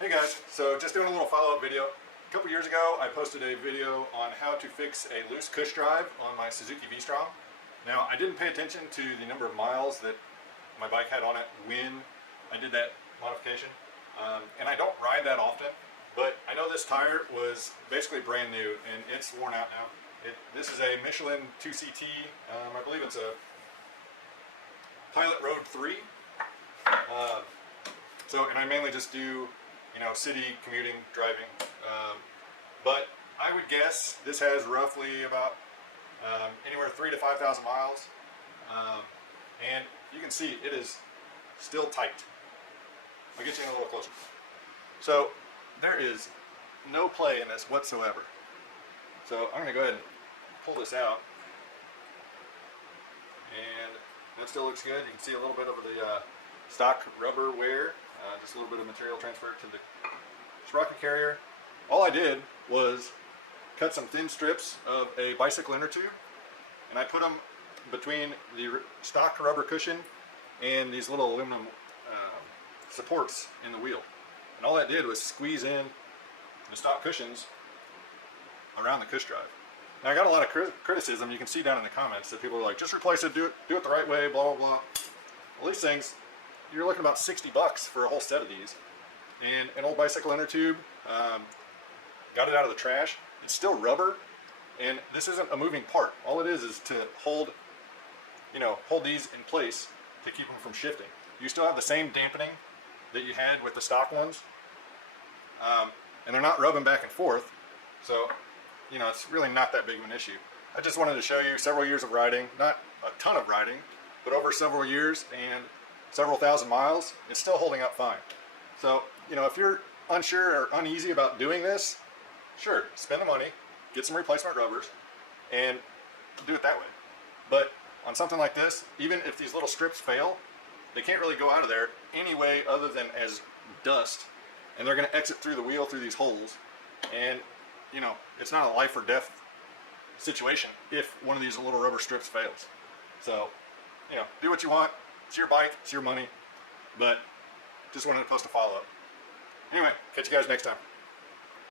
Hey guys, so just doing a little follow-up video. A couple years ago I posted a video on how to fix a loose Cush drive on my Suzuki V-Strom. Now I didn't pay attention to the number of miles that my bike had on it when I did that modification. And I don't ride that often, but I know this tire was basically brand new and it's worn out now. This is a Michelin 2CT, I believe it's a Pilot Road 3. And I mainly just do, city commuting, driving. But I would guess this has roughly about anywhere 3,000 to 5,000 miles. And you can see it is still tight. I'll get you in a little closer. So there is no play in this whatsoever. So I'm going to go ahead and pull this out. And that still looks good. You can see a little bit of the stock rubber wear. Just a little bit of material transferred to the sprocket carrier. All I did was cut some thin strips of a bicycle inner tube, and I put them between the stock rubber cushion and these little aluminum supports in the wheel. And all that did was squeeze in the stock cushions around the Cush drive. Now I got a lot of criticism, you can see down in the comments, that people are like, just replace it, do it the right way, blah, blah, blah. Well, these things, you're looking about 60 bucks for a whole set of these. And an old bicycle inner tube, got it out of the trash. It's still rubber, and this isn't a moving part. All it is to hold, hold these in place to keep them from shifting. You still have the same dampening that you had with the stock ones, and they're not rubbing back and forth. So, it's really not that big of an issue. I just wanted to show you several years of riding, not a ton of riding, but over several years and several thousand miles, it's still holding up fine. So, if you're unsure or uneasy about doing this, sure, spend the money, get some replacement rubbers, and do it that way. But on something like this, even if these little strips fail, they can't really go out of there any way other than as dust, and they're going to exit through the wheel through these holes. And, it's not a life or death situation if one of these little rubber strips fails. So, do what you want. It's your bike, it's your money, but just wanted to post a follow-up. Anyway, catch you guys next time.